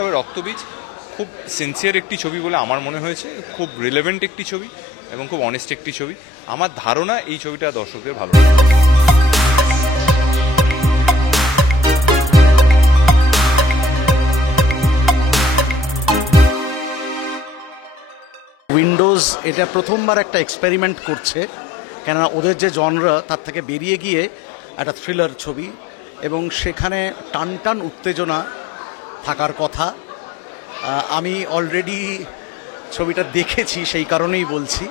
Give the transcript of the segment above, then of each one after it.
তবে রক্তবীজ খুব সিনসিয়ার একটি ছবি বলে আমার মনে হয়েছে, খুব রিলেভেন্ট একটি ছবি এবং খুব অনেস্ট একটি ছবি। আমার ধারণা এই ছবিটা দর্শকদের ভালো লাগবে। উইন্ডোজ এটা প্রথমবার একটা এক্সপেরিমেন্ট করছে, কেননা ওদের যে জনরা তার থেকে বেরিয়ে গিয়ে একটা থ্রিলার ছবি, এবং সেখানে টান উত্তেজনা থাকার কথা। আমি অলরেডি ছবিটা দেখেছি, সেই কারণেই বলছি।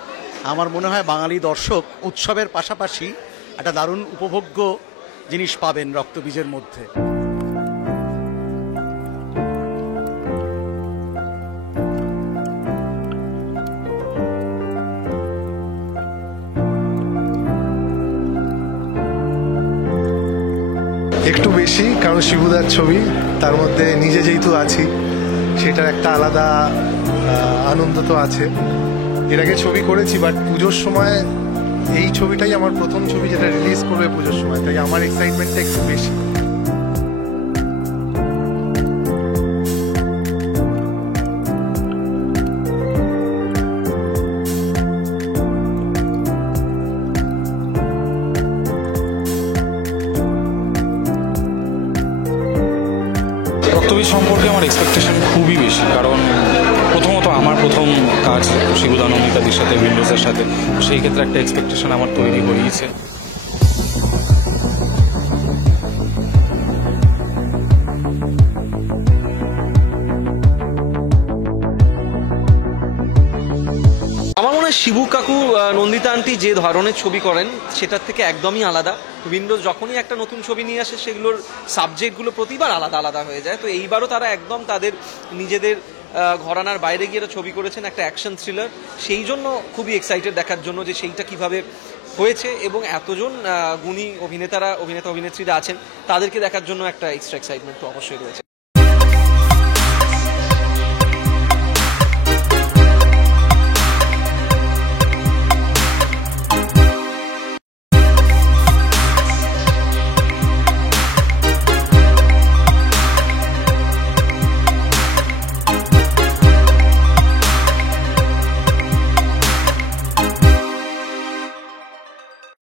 আমার মনে হয় বাঙালি দর্শক উৎসবের পাশাপাশি একটা দারুণ উপভোগ্য জিনিস পাবেন রক্তবীজের মধ্যে। একটু বেশি, কারণ শিবুদার ছবি, তার মধ্যে নিজে যেহেতু আছি সেটার একটা আলাদা আনন্দ তো আছে। এর আগে ছবি করেছি, বাট পুজোর সময় এই ছবিটাই আমার প্রথম ছবি যেটা রিলিজ করবে পুজোর সময়, তাই আমার এক্সাইটমেন্টটা একটু বেশি। রক্তবীজ সম্পর্কে আমার এক্সপেকটেশন খুবই বেশি, কারণ প্রথমত আমার প্রথম কাজ শিবুদা নমিতাদির সাথে, উইন্ডোজের সাথে, সেই ক্ষেত্রে একটা এক্সপেকটেশন আমার তৈরি হয়েছে। আমার মনে হয় শিবু কাকু, নন্দিতা আন্টি যে ধরনের ছবি করেন সেটার থেকে একদমই আলাদা। উইন্ডোজ যখনই একটা নতুন ছবি নিয়ে আসে সেগুলোর সাবজেক্টগুলো প্রতিবার আলাদা আলাদা হয়ে যায়। তো এইবারও তারা একদম তাদের নিজেদের ঘরানার বাইরে গিয়ে ছবি করেছেন, একটা অ্যাকশন থ্রিলার। সেই জন্য খুবই এক্সাইটেড দেখার জন্য যে সেইটা কিভাবে হয়েছে, এবং এতজন গুণী অভিনেতা অভিনেত্রীরা আছেন, তাদেরকে দেখার জন্য একটা এক্সট্রা এক্সাইটমেন্ট তো অবশ্যই রয়েছে।